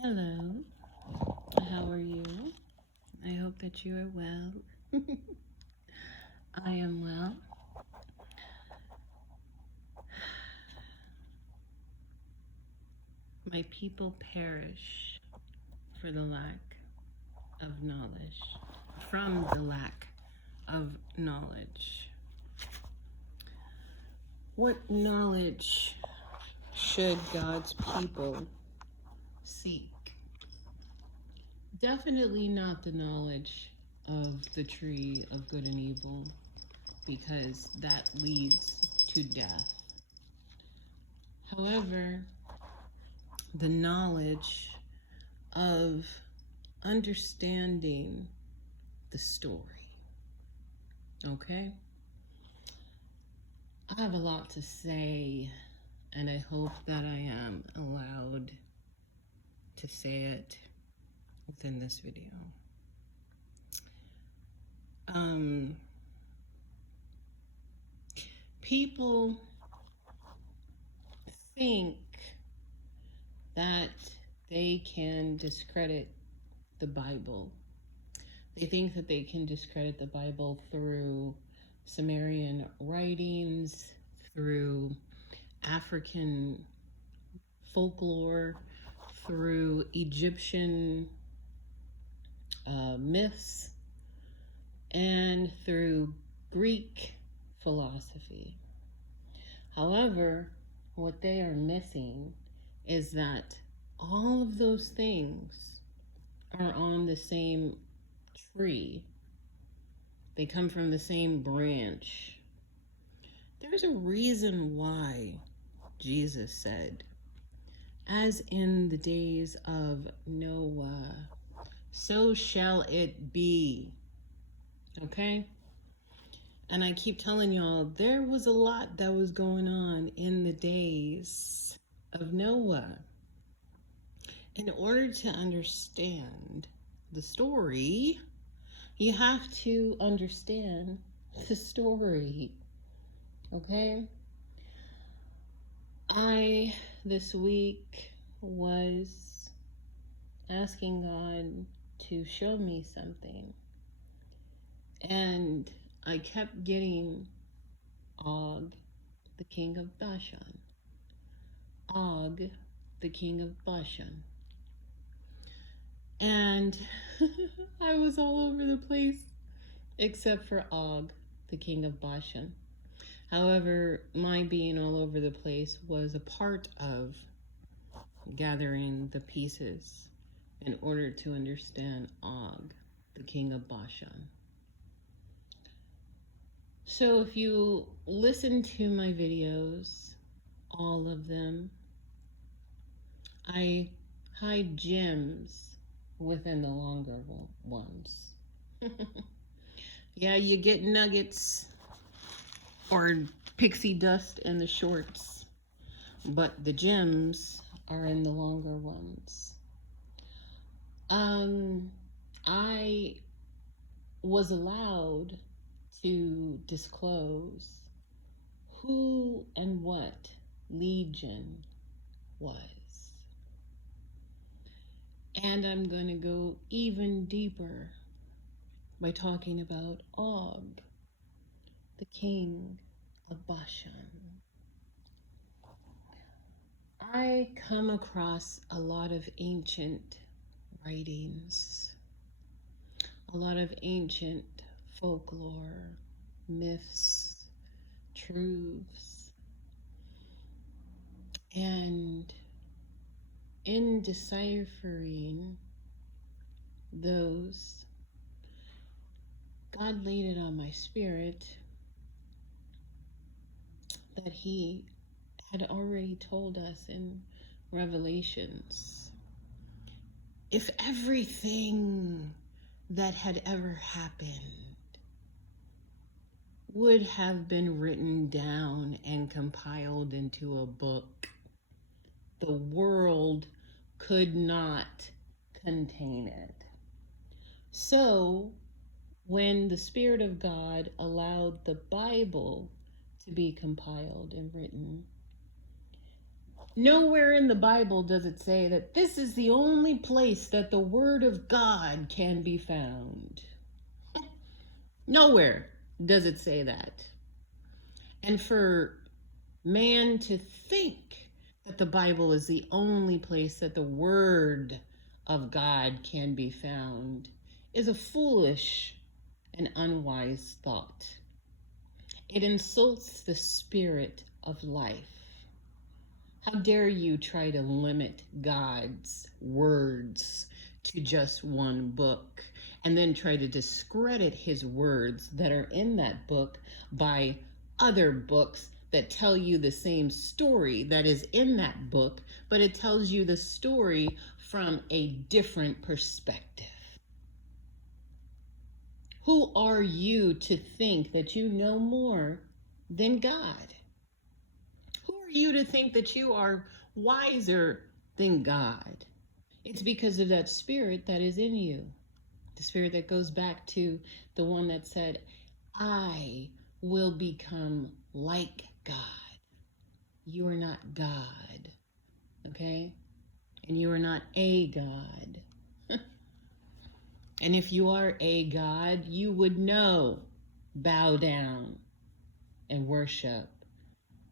Hello, how are you? I hope that you are well. I am well. My people perish for the lack of knowledge, from the lack of knowledge. What knowledge should God's people seek? Definitely not the knowledge of the tree of good and evil, because that leads to death. However, the knowledge of understanding the story. Okay? I have a lot to say, and I hope that I am allowed to say it within this video. People think that they can discredit the Bible. They think that they can discredit the Bible through Sumerian writings, through African folklore, through Egyptian myths, and through Greek philosophy. However, what they are missing is that all of those things are on the same tree. They come from the same branch. There's a reason why Jesus said, "As in the days of Noah, so shall it be." Okay? And I keep telling y'all, there was a lot that was going on in the days of Noah. In order to understand the story, you have to understand the story. Okay? I, this week, was asking God to show me something. And I kept getting Og, the King of Bashan. Og, the King of Bashan. And I was all over the place, except for Og, the King of Bashan. However, my being all over the place was a part of gathering the pieces in order to understand Og, the King of Bashan. So if you listen to my videos, all of them, I hide gems within the longer ones. Yeah, you get nuggets or pixie dust in the shorts, but the gems are in the longer ones. I was allowed to disclose who and what Legion was. And I'm going to go even deeper by talking about Og, the King of Bashan. I come across a lot of ancient writings, a lot of ancient folklore, myths, truths, and in deciphering those, God laid it on my spirit that He had already told us in Revelations. If everything that had ever happened would have been written down and compiled into a book, the world could not contain it. So, when the Spirit of God allowed the Bible to be compiled and written, Nowhere in the Bible does it say that this is the only place that the Word of God can be found. Nowhere does it say that. And for man to think that the Bible is the only place that the Word of God can be found is a foolish and unwise thought. It insults the spirit of life. How dare you try to limit God's words to just one book and then try to discredit his words that are in that book by other books that tell you the same story that is in that book, but it tells you the story from a different perspective. Who are you to think that you know more than God? Who are you to think that you are wiser than God? It's because of that spirit that is in you. The spirit that goes back to the one that said, I will become like God. You are not God, okay? And you are not a God. And if you are a God, you would know, bow down and worship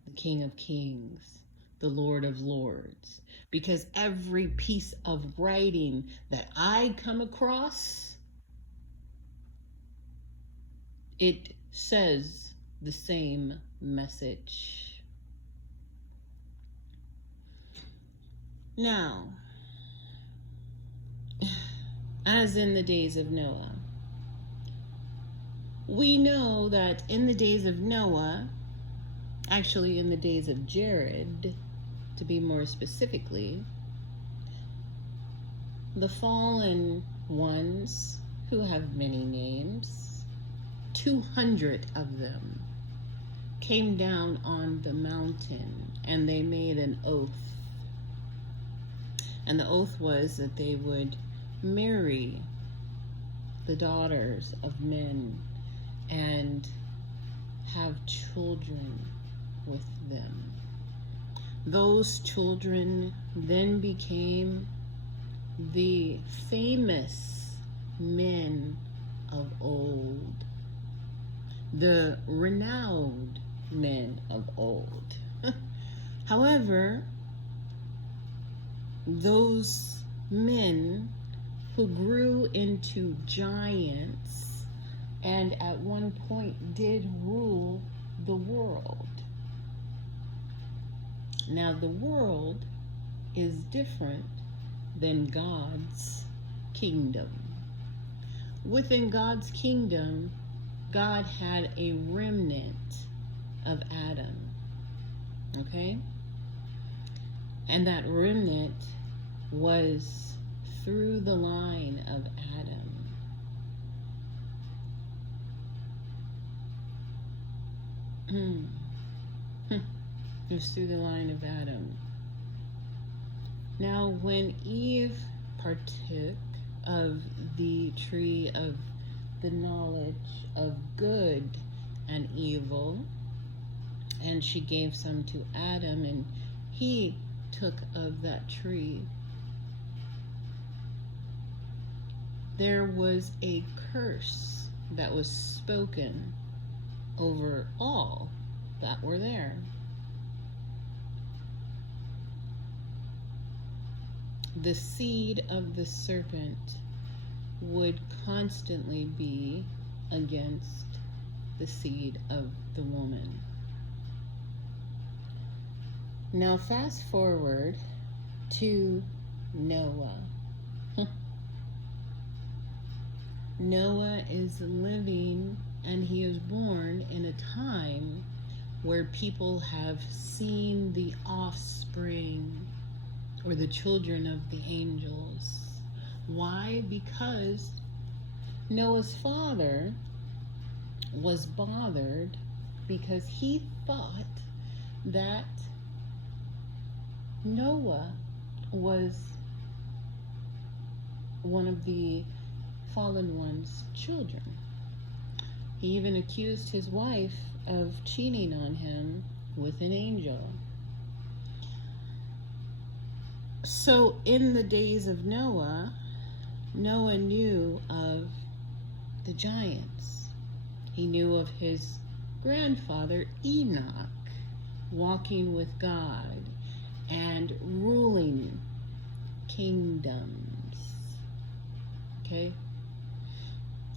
the King of Kings, the Lord of Lords. Because every piece of writing that I come across, it says the same message. Now, as in the days of Noah, we know that in the days of Noah, actually in the days of Jared, to be more specifically, the fallen ones who have many names, 200 of them, came down on the mountain and they made an oath. And the oath was that they would marry the daughters of men and have children with them. Those children then became the famous men of old, the renowned men of old. However, those men who grew into giants and at one point did rule the world. Now, the world is different than God's kingdom. Within God's kingdom, God had a remnant of Adam, okay? And that remnant was through the line of Adam. It was through the line of Adam. Now, when Eve partook of the tree of the knowledge of good and evil, and she gave some to Adam, and he took of that tree, there was a curse that was spoken over all that were there. The seed of the serpent would constantly be against the seed of the woman. Now fast forward to Noah. Noah is living and he is born in a time where people have seen the offspring or the children of the angels. Why? Because Noah's father was bothered because he thought that Noah was one of the fallen one's children. He even accused his wife of cheating on him with an angel. So in the days of Noah, Noah knew of the giants. He knew of his grandfather Enoch walking with God and ruling kingdoms. Okay?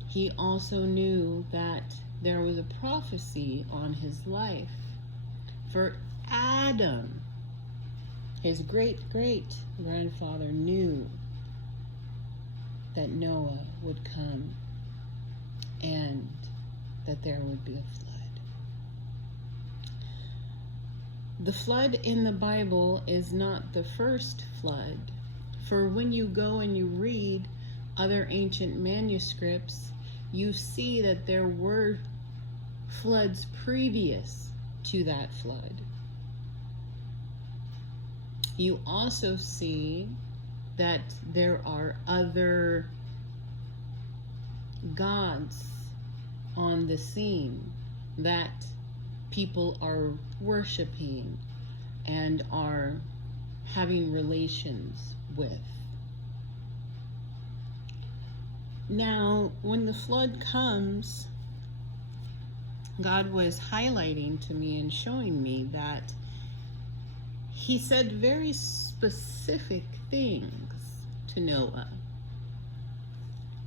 He also knew that there was a prophecy on his life for Adam. His great grandfather knew that Noah would come and that there would be a flood. The flood in the Bible is not the first flood, for when you go and you read other ancient manuscripts, you see that there were floods previous to that flood. You also see that there are other gods on the scene that people are worshiping and are having relations with. Now, when the flood comes, God was highlighting to me and showing me that he said very specific things to Noah.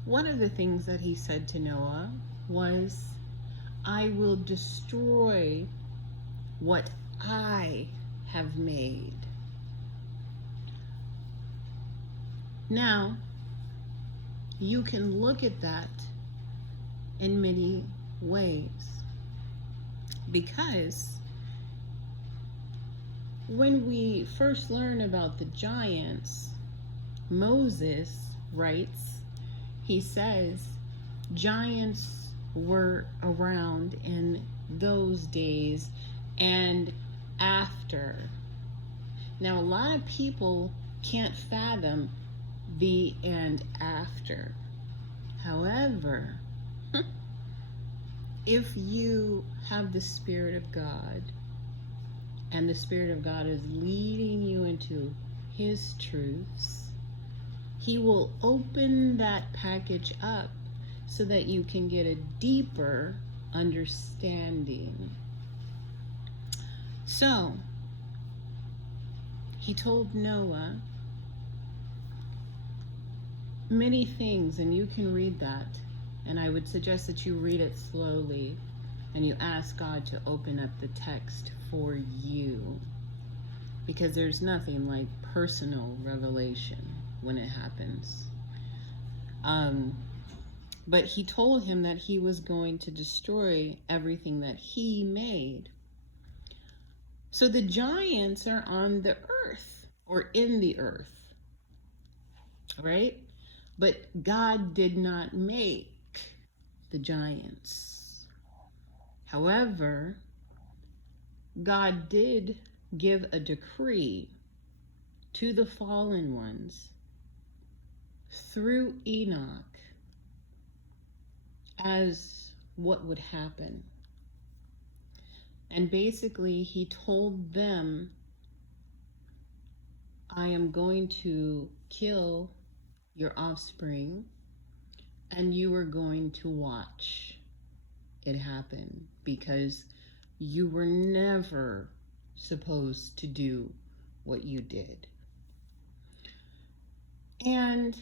One of the things that he said to Noah was, I will destroy what I have made. Now, you can look at that in many ways, because when we first learn about the giants, Moses writes, he says, giants were around in those days and after. Now, a lot of people can't fathom the and after. However, if you have the Spirit of God, and the Spirit of God is leading you into His truths, He will open that package up so that you can get a deeper understanding. So, He told Noah many things, and you can read that, and I would suggest that you read it slowly and you ask God to open up the text for you, because there's nothing like personal revelation when it happens. But he told him that he was going to destroy everything that he made. So the giants are on the earth, or in the earth, right? But God did not make the giants. However, God did give a decree to the fallen ones through Enoch as what would happen. And basically, he told them, I am going to kill your offspring, and you are going to watch it happen, because you were never supposed to do what you did. And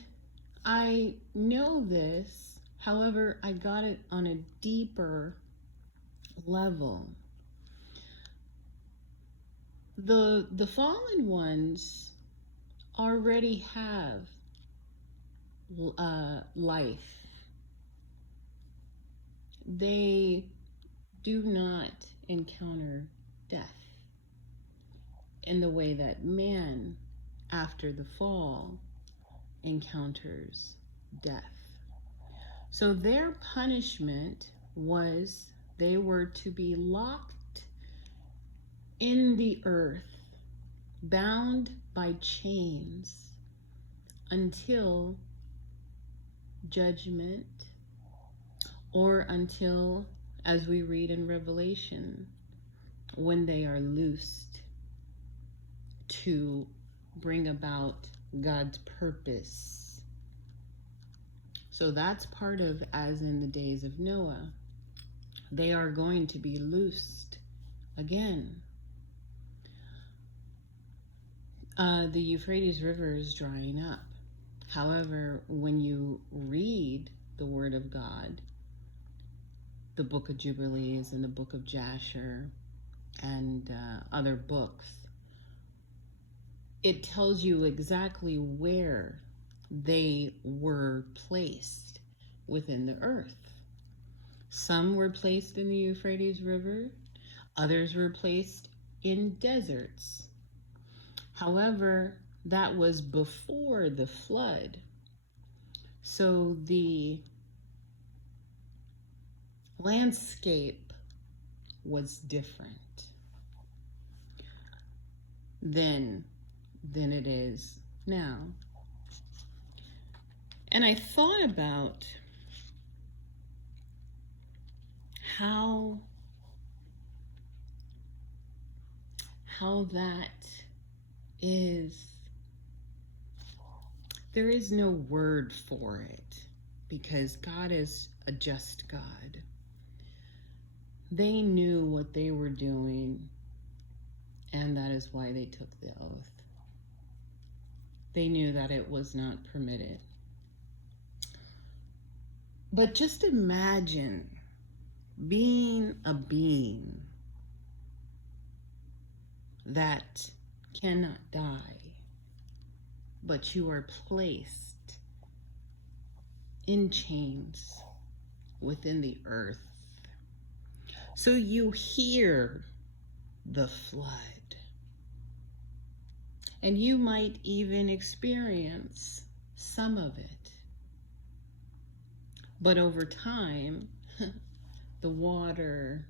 I know this, however, I got it on a deeper level. The fallen ones already have life. They do not encounter death in the way that man, after the fall, encounters death. So their punishment was they were to be locked in the earth, bound by chains, until judgment, or until, as we read in Revelation, when they are loosed to bring about God's purpose. So that's part of, as in the days of Noah, they are going to be loosed again. The Euphrates River is drying up. However, when you read the Word of God, the Book of Jubilees and the Book of Jasher and other books, it tells you exactly where they were placed within the earth. Some were placed in the Euphrates River, others were placed in deserts. However, that was before the flood. So the landscape was different than it is now. And I thought about how that is, there is no word for it, because God is a just God. They knew what they were doing, and that is why they took the oath. They knew that it was not permitted. But just imagine being a being that cannot die, but you are placed in chains within the earth. So you hear the flood, and you might even experience some of it. But over time, the water,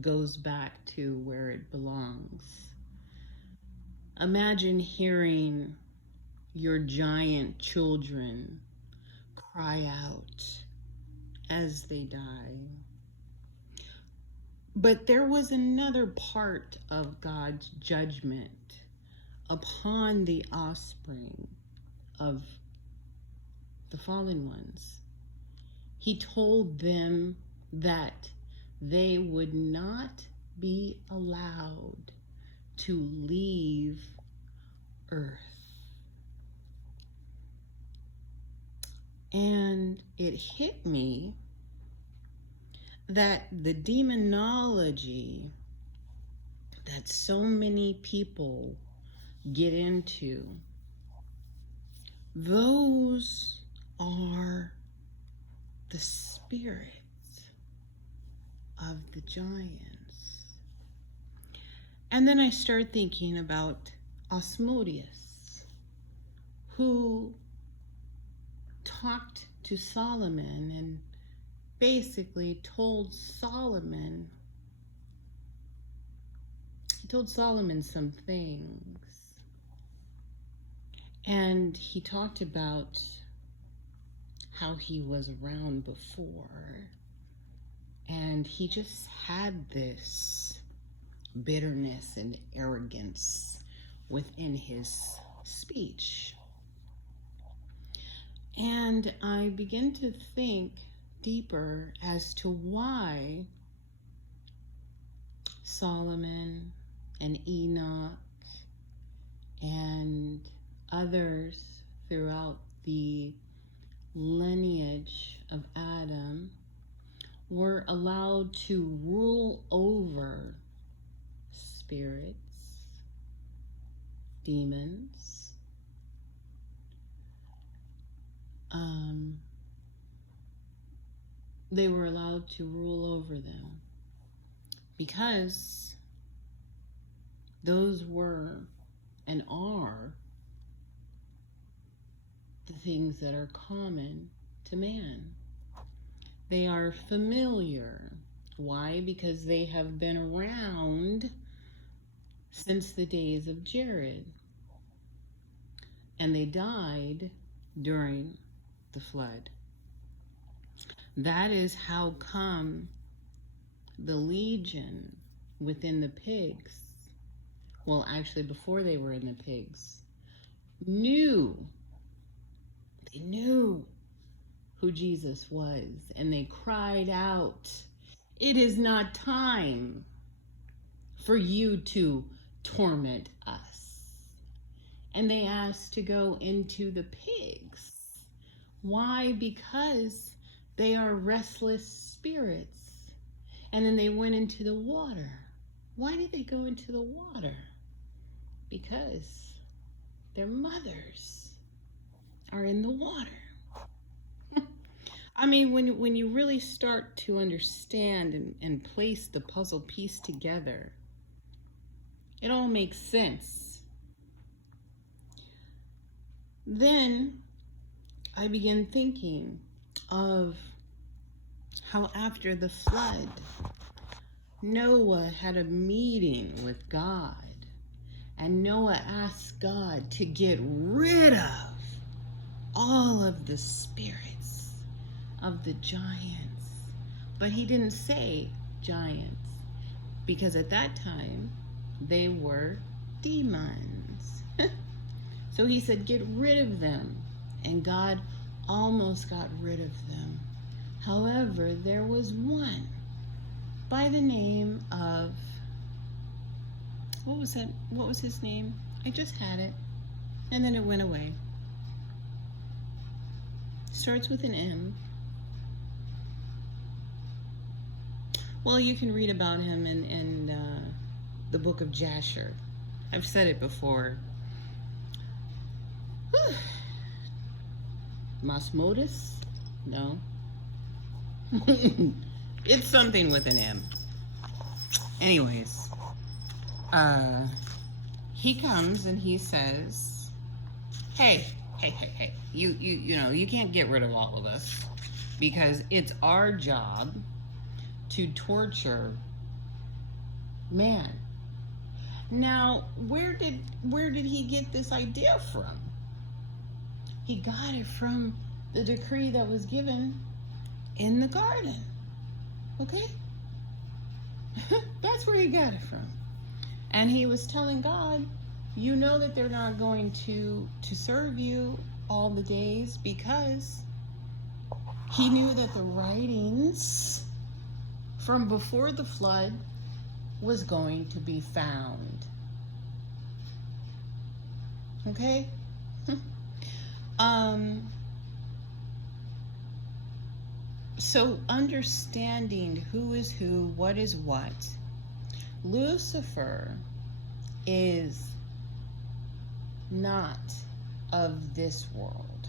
goes back to where it belongs. Imagine hearing your giant children cry out as they die. But there was another part of God's judgment upon the offspring of the fallen ones. He told them that they would not be allowed to leave earth. And it hit me that the demonology that so many people get into, those are the spirits of the giants. And then I start thinking about Asmodeus, who talked to Solomon and basically told Solomon some things. And he talked about how he was around before, and he just had this bitterness and arrogance within his speech. And I begin to think deeper as to why Solomon and Enoch and others throughout the lineage of Adam were allowed to rule over spirits, demons, they were allowed to rule over them because those were and are the things that are common to man. They are familiar. Why? Because they have been around since the days of Jared. And they died during the flood. That is how come the legion within the pigs, well, actually before they were in the pigs, knew who Jesus was, and they cried out, "It is not time for you to torment us." And they asked to go into the pigs. Why? Because they are restless spirits. And then they went into the water. Why did they go into the water? Because their mothers are in the water. I mean, when you really start to understand and place the puzzle piece together, it all makes sense. Then I began thinking of how after the flood, Noah had a meeting with God, and Noah asked God to get rid of all of the spirits of the giants. But he didn't say giants, because at that time they were demons. So he said, get rid of them. And God almost got rid of them. However, there was one by the name of, what was that? What was his name? I just had it, and then it went away. Starts with an M. Well, you can read about him in the book of Jasher. I've said it before. Mosmodus? No. It's something with an M. Anyways, he comes and he says, hey, you know, you can't get rid of all of us, because it's our job to torture man. Now, where did he get this idea from? He got it from the decree that was given in the garden. Okay? That's where he got it from. And he was telling God, you know that they're not going to serve you all the days, because he knew that the writings from before the flood was going to be found. Okay? So understanding who is who, what is what. Lucifer is not of this world.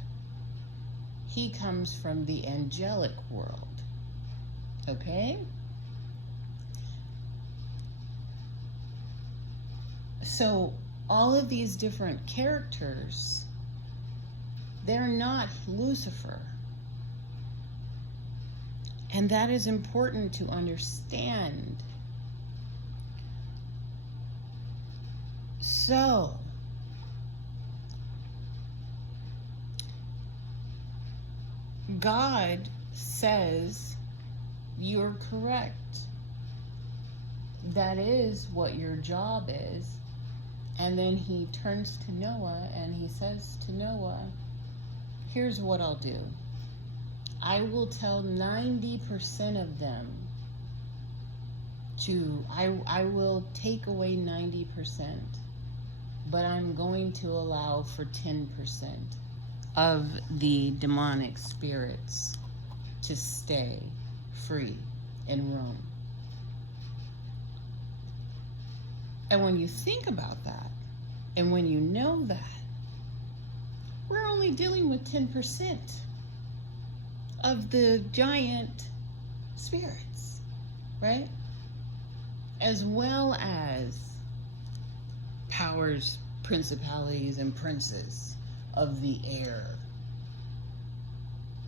He comes from the angelic world. Okay? So all of these different characters, they're not Lucifer. And that is important to understand. So, God says, you're correct. That is what your job is. And then he turns to Noah and he says to Noah, here's what I'll do. I will tell 90% of them I will take away 90%, but I'm going to allow for 10% of the demonic spirits to stay free and roam. And when you think about that, and when you know that, we're only dealing with 10% of the giant spirits, right? As well as powers, principalities, and princes of the air.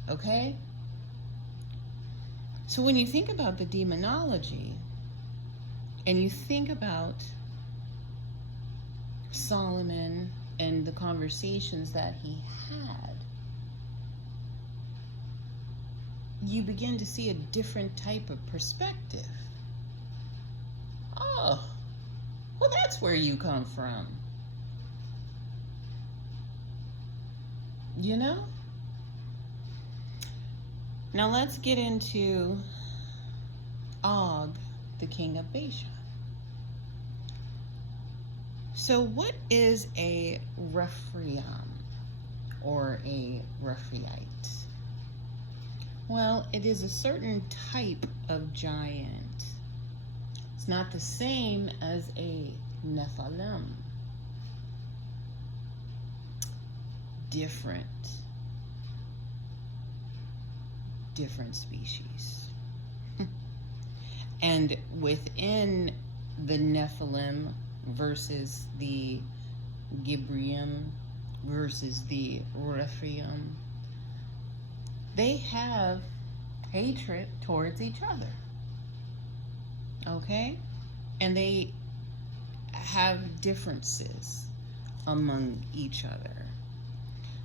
Okay? So when you think about the demonology, and you think about Solomon and the conversations that he had, you begin to see a different type of perspective. Oh, well, that's where you come from. You know? Now let's get into Og, the king of Bashan. So, what is a Rephaim or a Rephaite? Well, it is a certain type of giant. It's not the same as a Nephilim. Different species. And within the Nephilim versus the Gibrium versus the Rephaim, they have hatred towards each other. Okay? And they have differences among each other.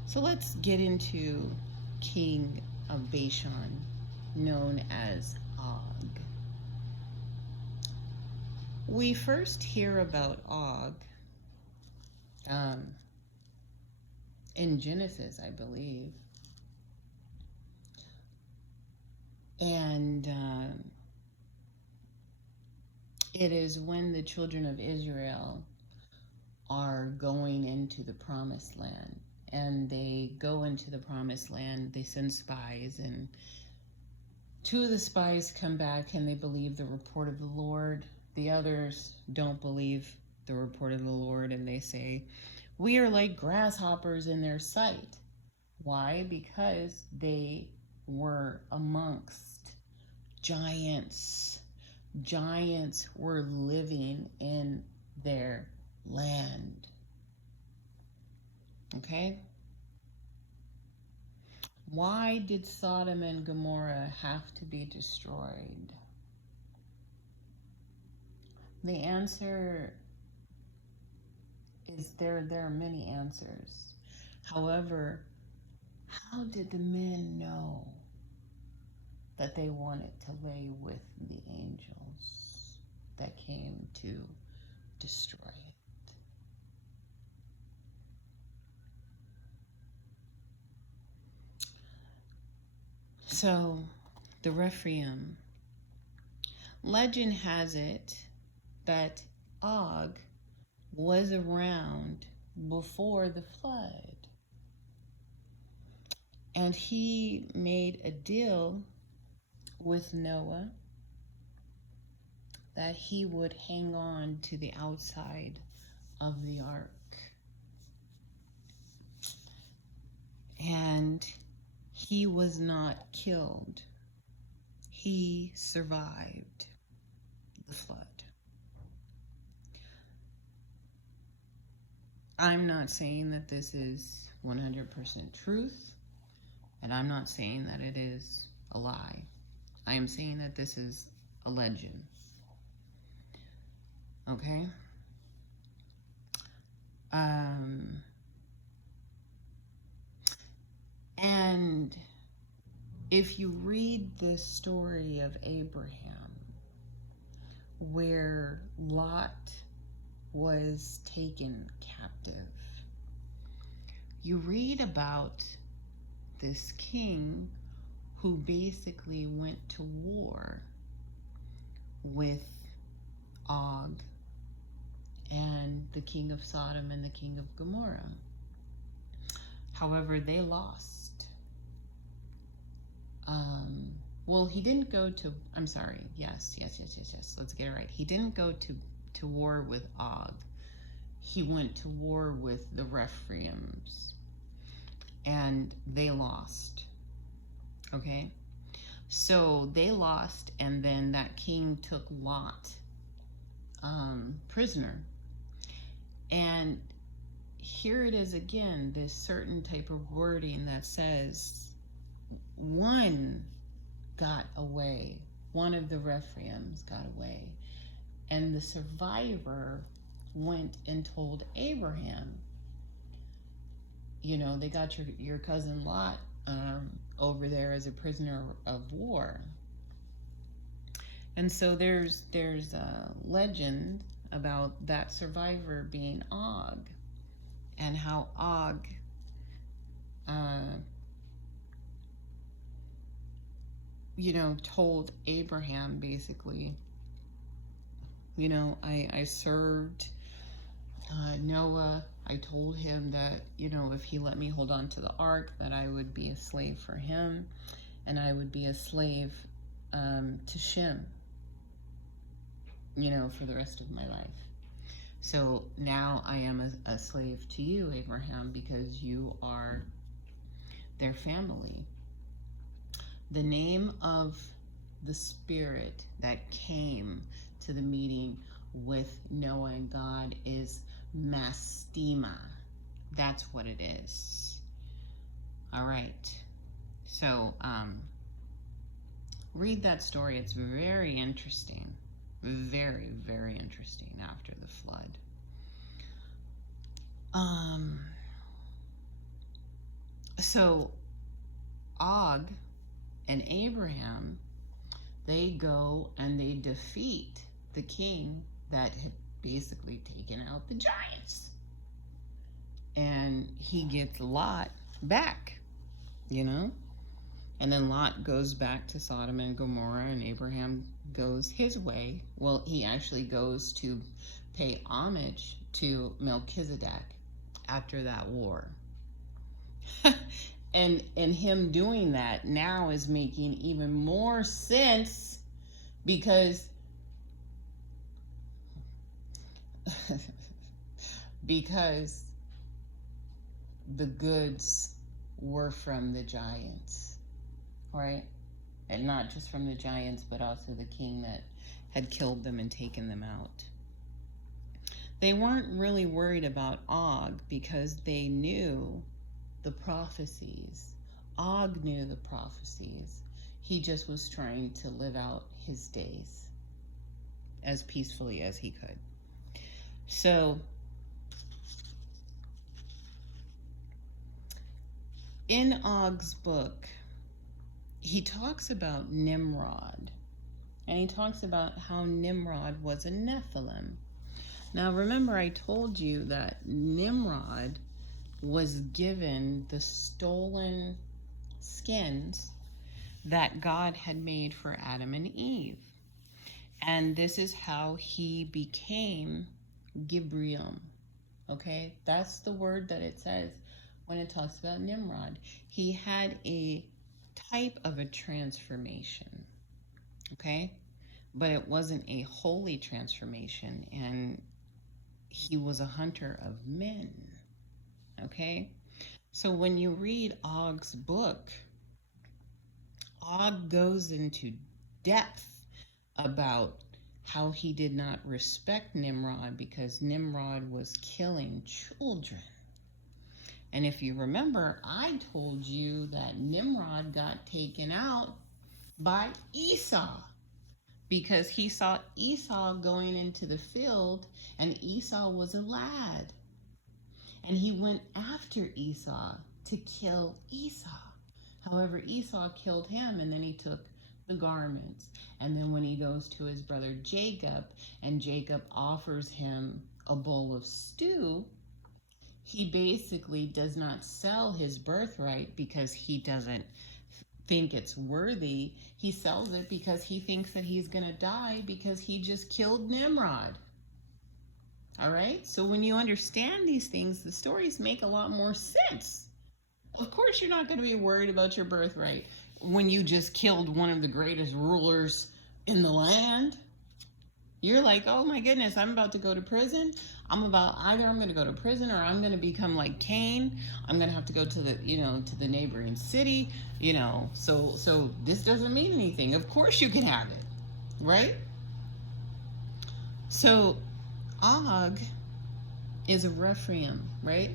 So let's get into King of Bashan, known as Og. We first hear about Og in Genesis, I believe. And it is when the children of Israel are going into the promised land. And they go into the promised land, they send spies, and 2 of the spies come back and they believe the report of the Lord. The others don't believe the report of the Lord, and they say, we are like grasshoppers in their sight. Why? Because they were amongst giants. Giants were living in their land. Okay? Why did Sodom and Gomorrah have to be destroyed? The answer is there are many answers. However, how did the men know that they wanted to lay with the angels that came to destroy it? So, the Rephaim. Legend has it that Og was around before the flood. And he made a deal with Noah that he would hang on to the outside of the ark. And he was not killed. He survived the flood. I'm not saying that this is 100% truth, and I'm not saying that it is a lie. I am saying that this is a legend. Okay? And if you read the story of Abraham, where Lot was taken captive, you read about this king who basically went to war with Og and the king of Sodom and the king of Gomorrah. However, they lost. Well, he didn't go to, I'm sorry, yes, let's get it right. He didn't go to war with Og. He went to war with the Rephaims, and they lost. Okay? So they lost, and then that king took Lot prisoner. And here it is again, this certain type of wording that says one got away. One of the Rephaims got away. And the survivor went and told Abraham, you know, they got your cousin Lot over there as a prisoner of war. And so there's a legend about that survivor being Og, and how Og told Abraham basically, I served Noah. I told him that, if he let me hold on to the ark, that I would be a slave for him, and I would be a slave to Shem, for the rest of my life. So now I am a slave to you, Abraham, because you are their family. The name of the spirit that came to the meeting with Noah and God is Mastema. That's what it is. All right. So read that story. It's very interesting. Very, very interesting after the flood. So Og and Abraham, they go and they defeat the king that had basically taken out the giants. And he gets Lot back, And then Lot goes back to Sodom and Gomorrah, and Abraham goes his way. Well, he actually goes to pay homage to Melchizedek after that war. And him doing that now is making even more sense, because the goods were from the giants, right? And not just from the giants, but also the king that had killed them and taken them out. They weren't really worried about Og because they knew the prophecies. Og knew the prophecies. He just was trying to live out his days as peacefully as he could. So in Og's book, he talks about Nimrod, and he talks about how Nimrod was a Nephilim. Now remember, I told you that Nimrod was given the stolen skins that God had made for Adam and Eve. And this is how he became Gibrium. Okay, that's the word that it says when it talks about Nimrod. He had a type of a transformation, okay? But it wasn't a holy transformation, and he was a hunter of men, okay? So when you read Og's book, Og goes into depth about how he did not respect Nimrod because Nimrod was killing children. And if you remember, I told you that Nimrod got taken out by Esau because he saw Esau going into the field, and Esau was a lad. And he went after Esau to kill Esau. However, Esau killed him, and then he took the garments. And then when he goes to his brother Jacob, and Jacob offers him a bowl of stew, he basically does not sell his birthright because he doesn't think it's worthy. He sells it because he thinks that he's going to die because he just killed Nimrod. All right? So when you understand these things, the stories make a lot more sense. Of course, you're not going to be worried about your birthright when you just killed one of the greatest rulers in the land. You're like, oh my goodness, I'm about to go to prison. Either I'm going to go to prison or I'm going to become like Cain. I'm going to have to go to the neighboring city, so this doesn't mean anything. Of course you can have it, right? So Og is a Rephaim, right?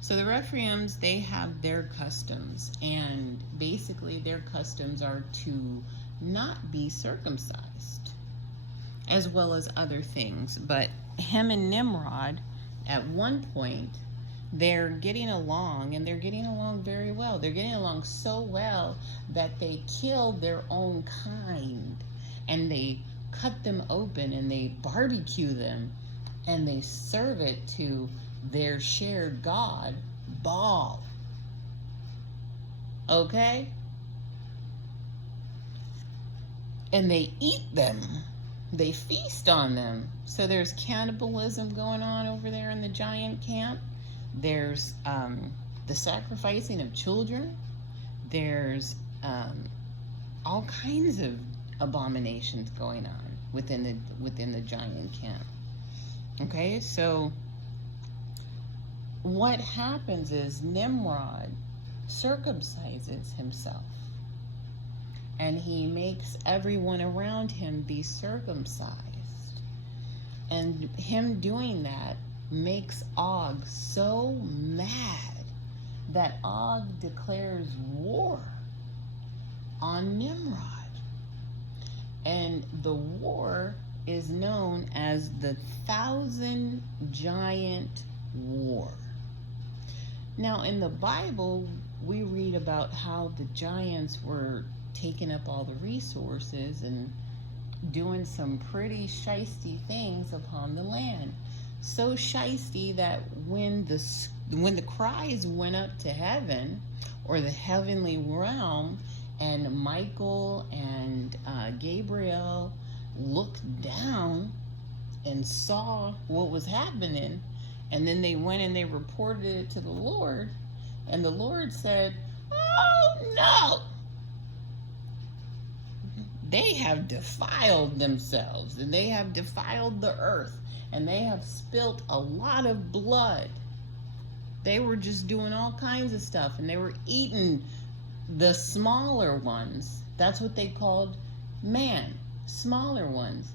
So the Rephaims, they have their customs, and basically their customs are to not be circumcised, as well as other things. But him and Nimrod, at one point, they're getting along, and they're getting along very well. They're getting along so well that they killed their own kind, and they cut them open and they barbecue them and they serve it to their shared god, Baal. Okay? And they eat them. They feast on them. So there's cannibalism going on over there in the giant camp. There's the sacrificing of children. There's all kinds of abominations going on within the giant camp. Okay, so what happens is Nimrod circumcises himself, and he makes everyone around him be circumcised. And him doing that makes Og so mad that Og declares war on Nimrod. And the war is known as the 1,000 Giant War. Now, in the Bible, we read about how the giants were taking up all the resources and doing some pretty shisty things upon the land. So shisty that when the cries went up to heaven, or the heavenly realm, and Michael and Gabriel looked down and saw what was happening, and then they went and they reported it to the Lord, and the Lord said, "Oh no! They have defiled themselves, and they have defiled the earth, and they have spilt a lot of blood. They were just doing all kinds of stuff, and they were eating the smaller ones." That's what they called man, smaller ones.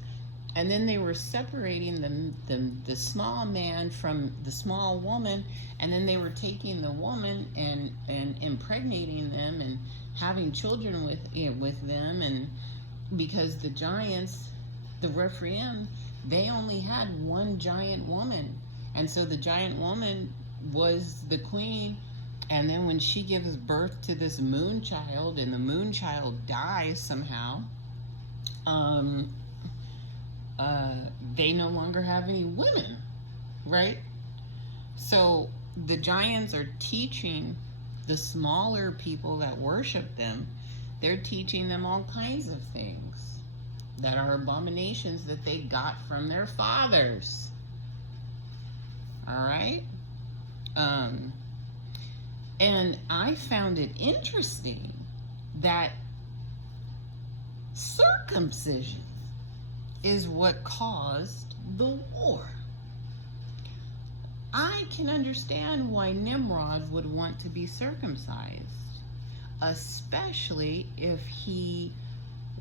And then they were separating the small man from the small woman, and then they were taking the woman and impregnating them and having children with them. And because the giants, the Rephaim, they only had one giant woman, and so the giant woman was the queen. And then when she gives birth to this moon child, and the moon child dies somehow, they no longer have any women, right? So the giants are teaching the smaller people that worship them, they're teaching them all kinds of things that are abominations that they got from their fathers. All right? And I found it interesting that circumcision is what caused the war. I can understand why Nimrod would want to be circumcised, especially if he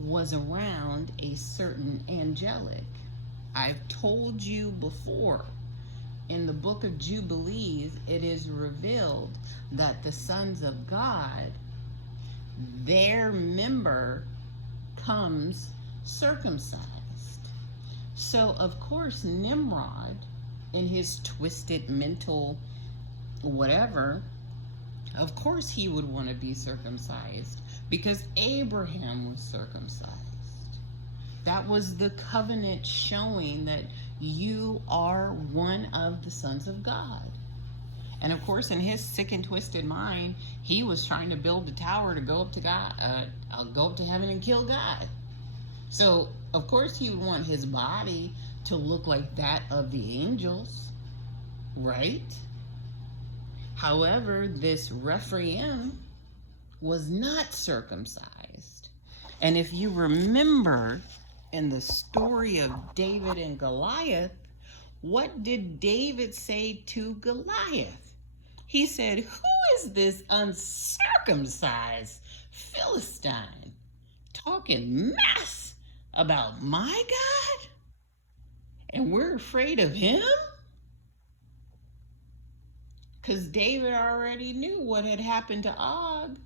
was around a certain angelic. I've told you before, in the book of Jubilees, it is revealed that the sons of God, their member comes circumcised. So, of course, Nimrod, in his twisted mental whatever, of course he would want to be circumcised because Abraham was circumcised. That was the covenant showing that you are one of the sons of God. And of course, in his sick and twisted mind, he was trying to build a tower to go up to God, go up to heaven and kill God. So, of course, he would want his body to look like that of the angels, right? However, this Rephaim was not circumcised. And if you remember in the story of David and Goliath, what did David say to Goliath? He said, "Who is this uncircumcised Philistine talking mess about my God? And we're afraid of him?" Because David already knew what had happened to Og.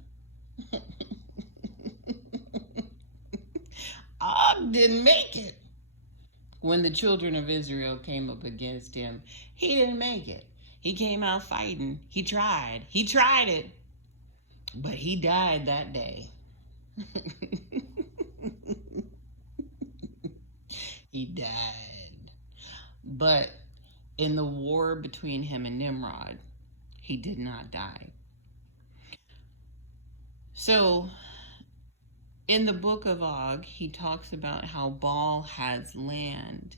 Og didn't make it. When the children of Israel came up against him, he didn't make it. He came out fighting. He tried it, but he died that day. He died. But in the war between him and Nimrod, he did not die. So in the book of Og, he talks about how Baal has land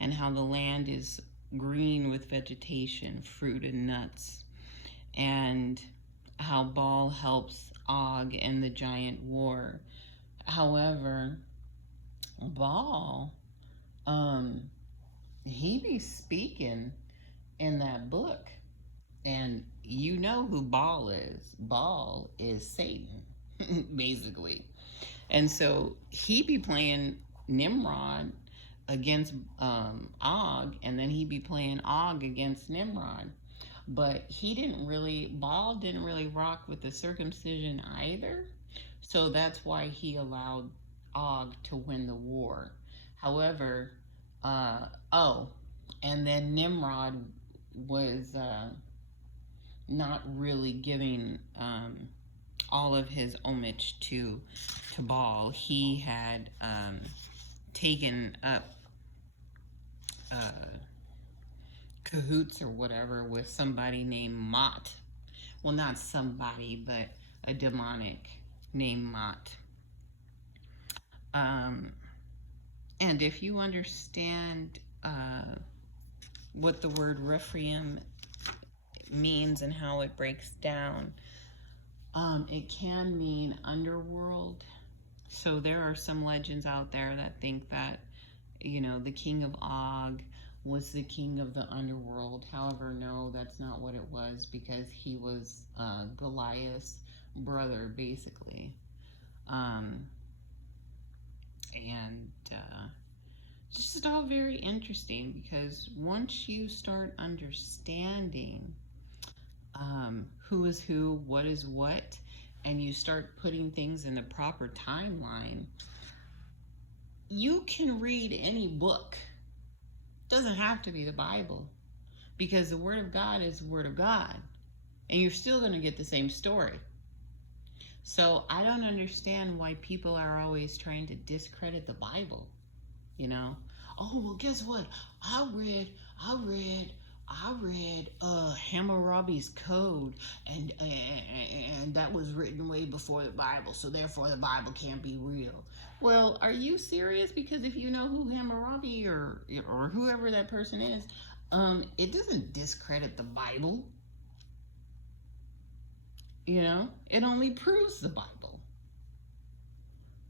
and how the land is green with vegetation, fruit, and nuts, and how Baal helps Og in the giant war. However, Baal, he be speaking in that book, and you know who Baal is. Baal is Satan, basically. And so he be playing Nimrod against Og, and then he be playing Og against Nimrod. But Baal didn't really rock with the circumcision either. So that's why he allowed Og to win the war. However, oh, and then Nimrod was not really giving all of his homage to Baal. He had taken up cahoots or whatever with somebody named Mot. Well, not somebody, but a demonic named Mot. And if you understand what the word Rephaim means and how it breaks down, it can mean underworld. So there are some legends out there that think that, the king of Og was the king of the underworld. However, no, that's not what it was, because he was Goliath's brother, basically. And it's just all very interesting, because once you start understanding who is who, what is what, and you start putting things in the proper timeline, you can read any book. It doesn't have to be the Bible, because the Word of God is the Word of God, and you're still going to get the same story. So I don't understand why people are always trying to discredit the Bible. Oh, well, guess what? I read Hammurabi's code, and that was written way before the Bible, so therefore the Bible can't be real. Well, are you serious? Because if you know who Hammurabi or whoever that person is, it doesn't discredit the Bible. It only proves the Bible.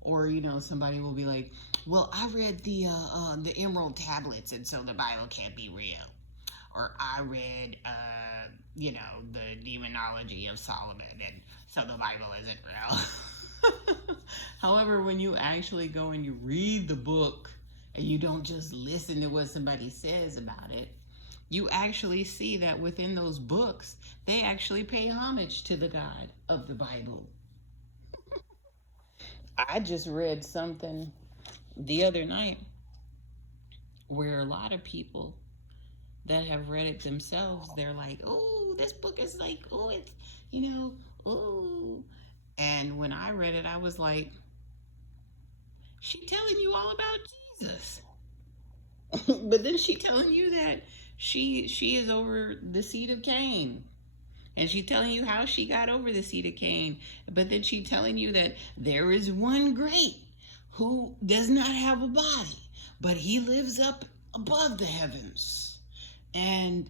Or, somebody will be like, well, I read the Emerald Tablets, and so the Bible can't be real. Or I read, the Demonology of Solomon, and so the Bible isn't real. However, when you actually go and you read the book, and you don't just listen to what somebody says about it, you actually see that within those books, they actually pay homage to the God of the Bible. I just read something the other night where a lot of people that have read it themselves, they're like, oh, this book is like, oh, it's, oh. And when I read it, I was like, she telling you all about Jesus. But then she telling you that she is over the seed of Cain. And she telling you how she got over the seed of Cain. But then she telling you that there is one great who does not have a body, but he lives up above the heavens. And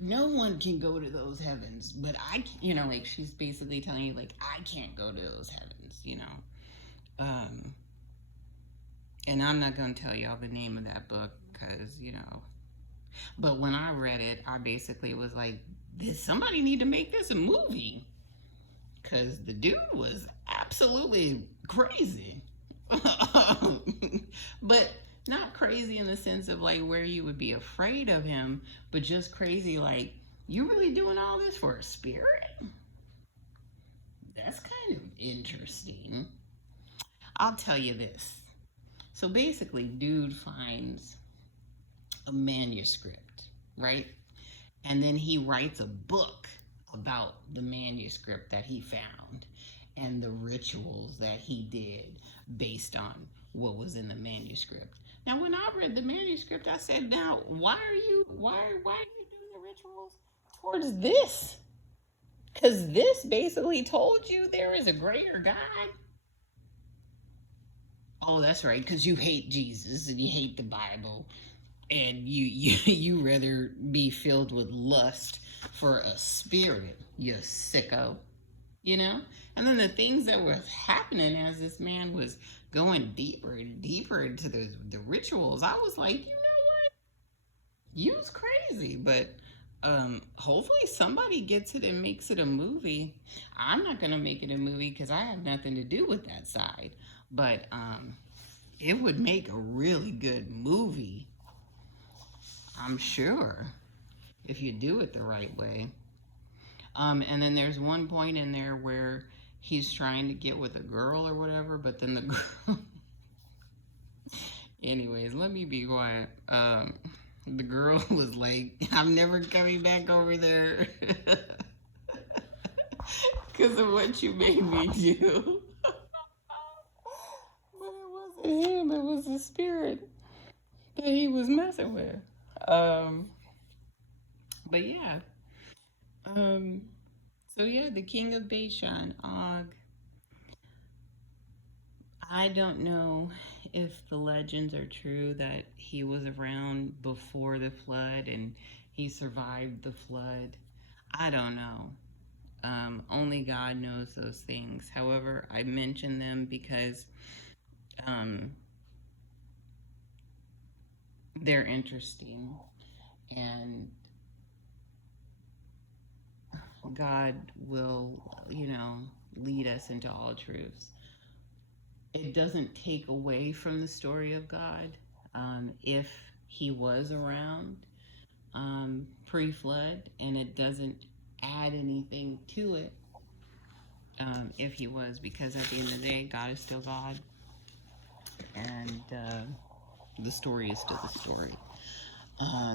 no one can go to those heavens, but like she's basically telling you, like, I can't go to those heavens, and I'm not going to tell y'all the name of that book, because, but when I read it, I basically was like, did somebody need to make this a movie? Because the dude was absolutely crazy. But not crazy in the sense of like where you would be afraid of him, but just crazy like, you really doing all this for a spirit? That's kind of interesting. I'll tell you this. So basically, dude finds a manuscript, right? And then he writes a book about the manuscript that he found and the rituals that he did based on what was in the manuscript. Now, when I read the manuscript, I said, "Now, why are you doing the rituals towards this? Because this basically told you there is a greater God." Oh, that's right. Because you hate Jesus and you hate the Bible, and you rather be filled with lust for a spirit. You sicko. You know? And then the things that were happening as this man was going deeper and deeper into the rituals, I was like, you know what? You was crazy. But hopefully somebody gets it and makes it a movie. I'm not going to make it a movie because I have nothing to do with that side. But it would make a really good movie, I'm sure, if you do it the right way. And then there's one point in there where he's trying to get with a girl or whatever, but then the girl. Anyways, let me be quiet. The girl was like, "I'm never coming back over there because of what you made me do." But it wasn't him, it was the spirit that he was messing with. But yeah. Um, so yeah, the King of Bashan, Og. I don't know if the legends are true that he was around before the flood and he survived the flood. I don't know. Only God knows those things. However, I mention them because um, they're interesting, and God will, lead us into all truths. It doesn't take away from the story of God if he was around pre-flood, and it doesn't add anything to it if he was, because at the end of the day, God is still God, and the story is still the story.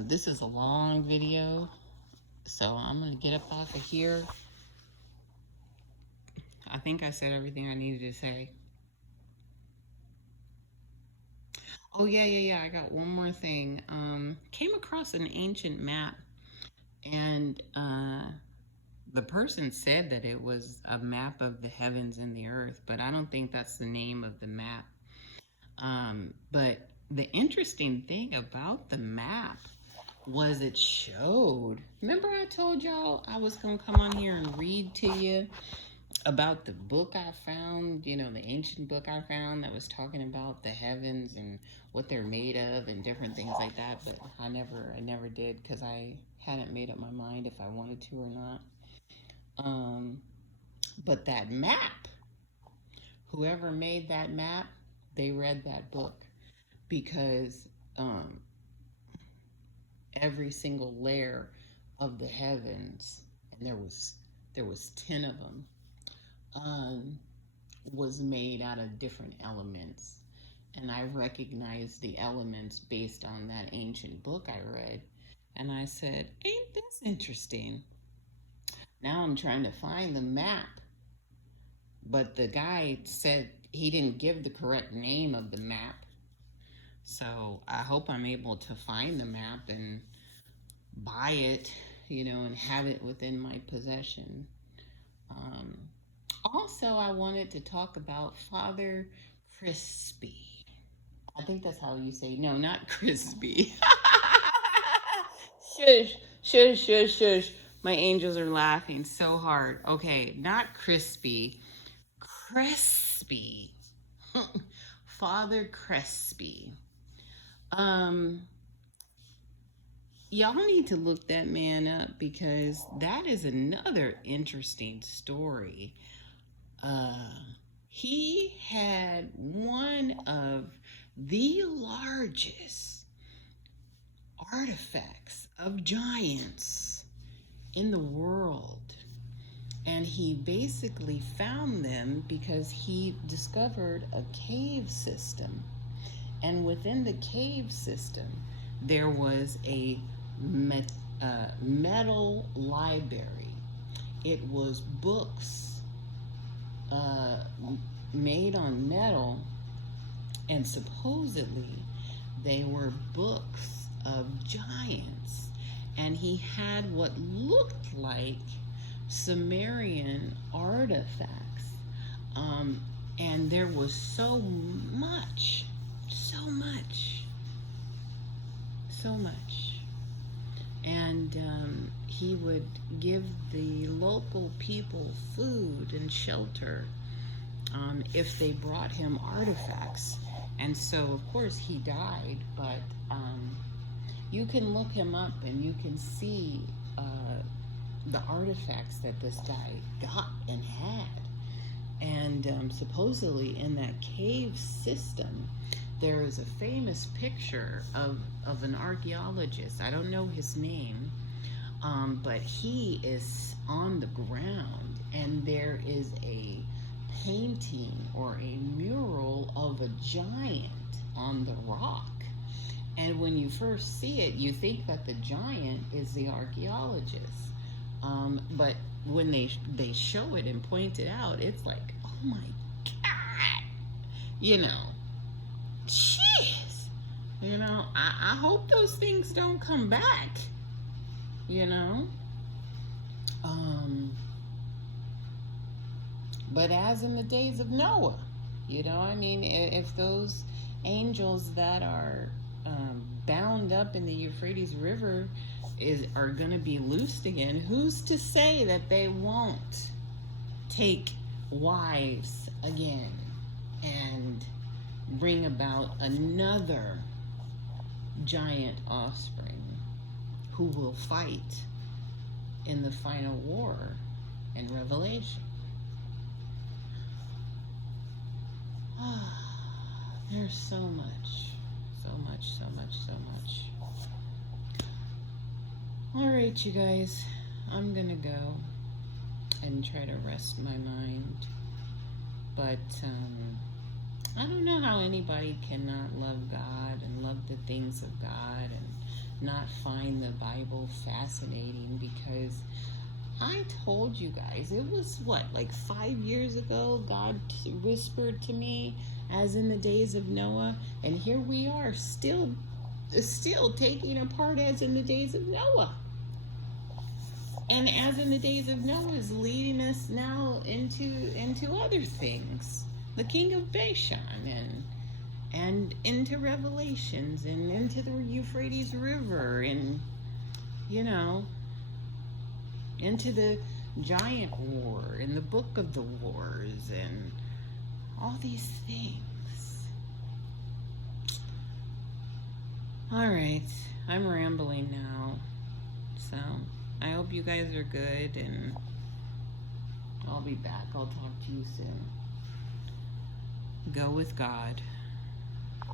This is a long video, so I'm gonna get up off of here. I think I said everything I needed to say. Oh yeah. I got one more thing. Came across an ancient map, and the person said that it was a map of the heavens and the earth, but I don't think that's the name of the map. But the interesting thing about the map was it showed. Remember, I told y'all I was gonna come on here and read to you about the book I found, the ancient book I found that was talking about the heavens and what they're made of and different things like that, but I never did because I hadn't made up my mind if I wanted to or not. But that map, whoever made that map, they read that book, because every single layer of the heavens, and there was 10 of them, was made out of different elements. And I recognized the elements based on that ancient book I read. And I said, ain't this interesting? Now I'm trying to find the map. But the guy said he didn't give the correct name of the map. So I hope I'm able to find the map and buy it, and have it within my possession. Also, I wanted to talk about Father Crispy. I think that's how you say. No, not Crispy. Shush. My angels are laughing so hard. Okay, not Crispy. Crispy. Father Crispy. Y'all need to look that man up, because that is another interesting story. He had one of the largest artifacts of giants in the world. And he basically found them because he discovered a cave system. And within the cave system, there was a metal library. It was books made on metal, and supposedly they were books of giants, and he had what looked like Sumerian artifacts. And there was so much, so much, so much. And he would give the local people food and shelter if they brought him artifacts. And so, of course, he died, but you can look him up and you can see the artifacts that this guy got and had. And supposedly in that cave system, there is a famous picture of an archaeologist. I don't know his name, but he is on the ground, and there is a painting or a mural of a giant on the rock. And when you first see it, you think that the giant is the archaeologist. But when they show it and point it out, it's like, oh my God, you know, jeez, you know, I hope those things don't come back, you know. But as in the days of Noah, you know, I mean, if those angels that are bound up in the Euphrates River are going to be loosed again, who's to say that they won't take wives again and bring about another giant offspring who will fight in the final war in Revelation? There's so much, so much, so much, so much. All right, you guys, I'm gonna go and try to rest my mind. But I don't know how anybody cannot love God and love the things of God and not find the Bible fascinating, because I told you guys, it was what, like 5 years ago, God whispered to me, as in the days of Noah, and here we are, still taking apart as in the days of Noah. And as in the days of Noah is leading us now into other things, the King of Bashan, and into Revelations, and into the Euphrates River, and, you know, into the giant war, and the book of the wars, and all these things. All right, I'm rambling now, so I hope you guys are good, and I'll be back. I'll talk to you soon. Go with God.